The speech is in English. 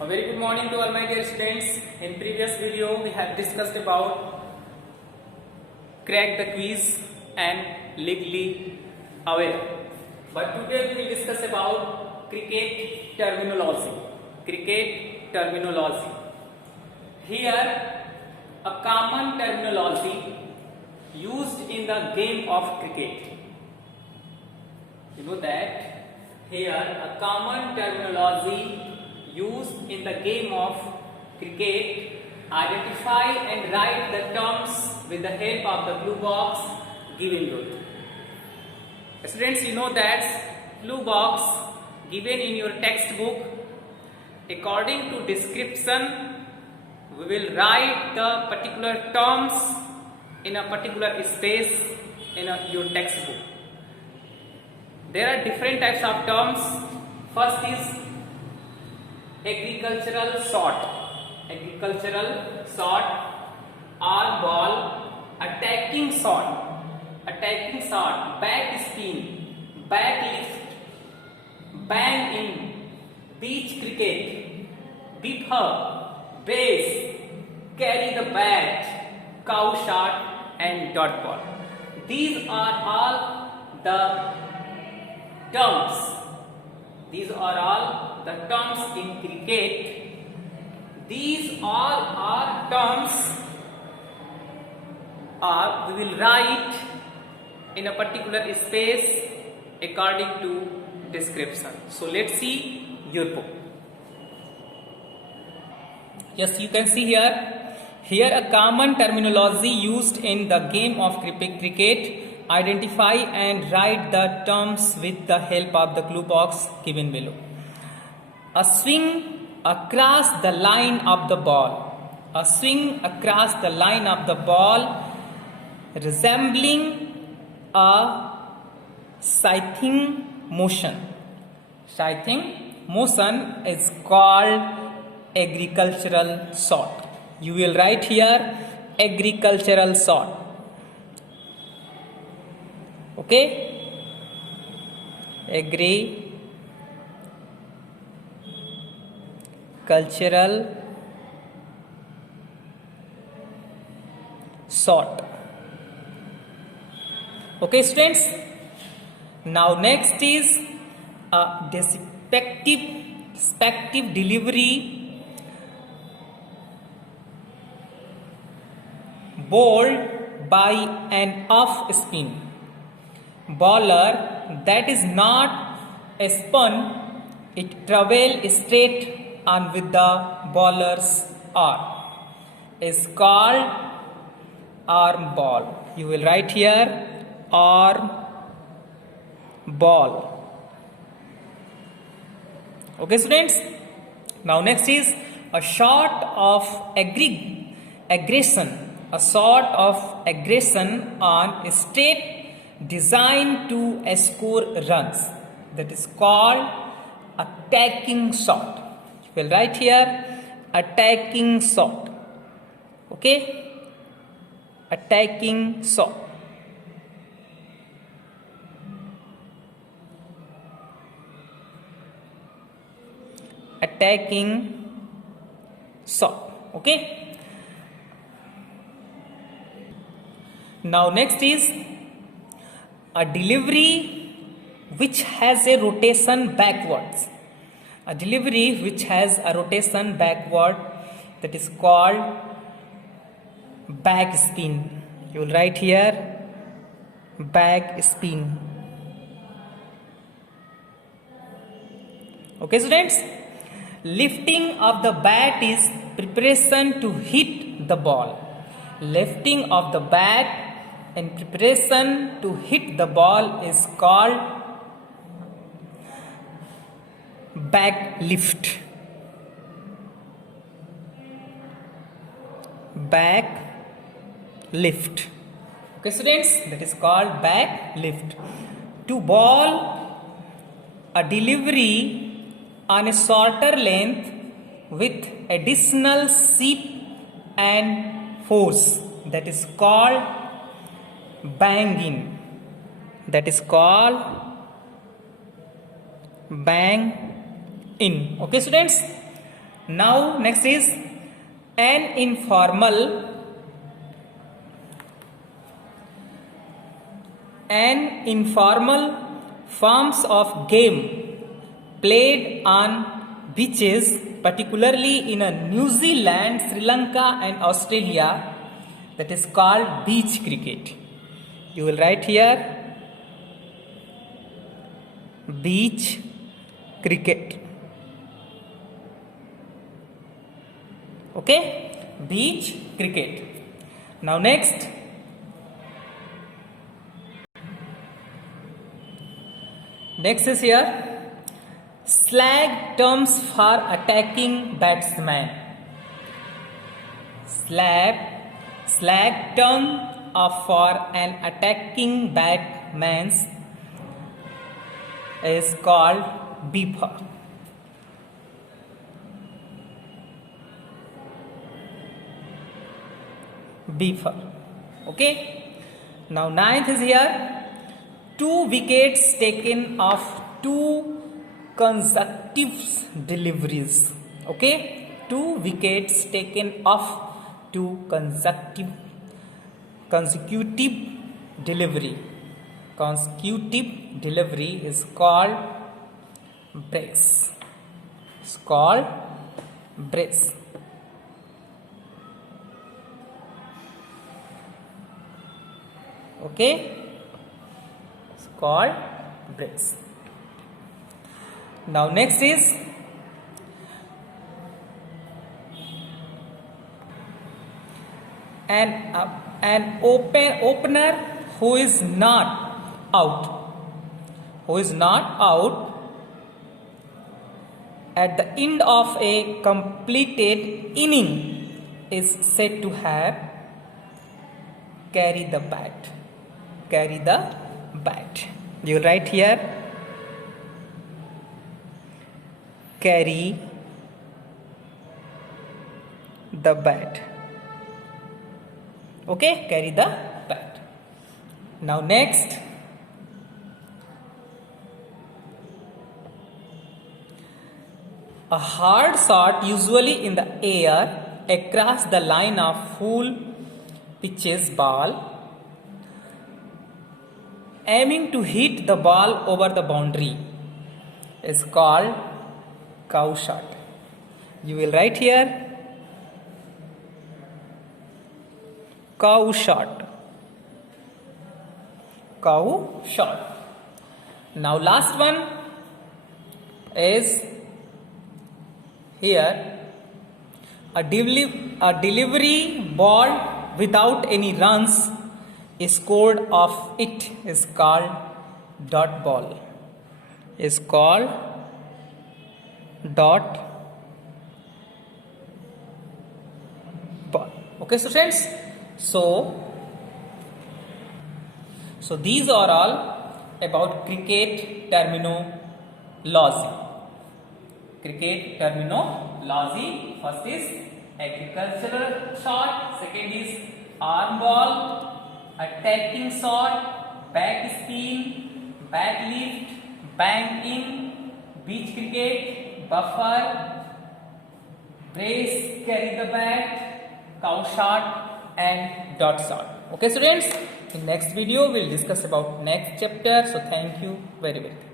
A very good morning to all my dear students. In previous video we have discussed about crack the quiz and legally aware. But today we will discuss about cricket terminology. Cricket terminology. Here a common terminology used in the game of cricket. You know that here a common terminology used in the game of cricket. Identify and write the terms with the help of the blue box given below. Students, you know that blue box given in your textbook, according to description we will write the particular terms in a particular space in your textbook. There are different types of terms. First is agricultural shot, arm ball, attacking shot, back spin, back lift, bang in, beach cricket, beat her, base, carry the bat, cow shot and dot ball. These are all the terms. These are all the terms in cricket. These all are terms we will write in a particular space according to description. So let's see your book. Yes, you can see here. Here a common terminology used in the game of cricket. Identify and write the terms with the help of the clue box given below. A swing across the line of the ball. A swing across the line of the ball resembling a scything motion. Scything motion is called agricultural shot. You will write here agricultural shot. Okay, agricultural shot. Okay, students. Now next is a deceptive delivery bowled by an off spin bowler that is not a spun, it travels straight on with the bowler's arm, is called arm ball. You will write here arm ball. Okay, students. Now next is a shot of aggression. A sort of aggression on a straight designed to score runs, that is called attacking shot. You will write here attacking shot. Okay, attacking shot. Attacking shot. Okay, now next is a delivery which has a rotation backwards. A delivery which has a rotation backward, that is called back spin. You will write here back spin. Okay, students. Lifting of the bat is preparation to hit the ball. Lifting of the bat in preparation to hit the ball is called back lift. Back lift. Okay, students, that is called back lift. To ball a delivery on a shorter length with additional sweep and force, that is called banging. That is called bang in. Okay, students. Now next is an informal forms of game played on beaches, particularly in New Zealand, Sri Lanka and Australia, that is called beach cricket. You will write here beach cricket. Okay, beach cricket. Now next, is here slang terms for attacking batsman. Slang term for an attacking batsman is called beeper. Okay. Now ninth is here 2 wickets taken off 2 consecutive deliveries. Okay, 2 wickets taken off 2 consecutive delivery. Consecutive delivery is called brace. It's called brace. Okay, it's called brace. Now next is an opener who is not out. At the end of a completed inning is said to have carry the bat. You write here carry the bat. Okay, carry the bat. Now next, a hard shot usually in the air across the line of full pitches ball, aiming to hit the ball over the boundary, is called cow shot. You will write here cow shot. Now last one is here a delivery ball without any runs is scored off it is called dot ball. Okay, students. So these are all about cricket terminology. First is agricultural shot, second is arm ball, attacking shot, back spin, back lift, bang in, beach cricket, buffer, brace, carry the bat, cow shot and dot shot. Okay students, in next video we will discuss about next chapter. So thank you very much.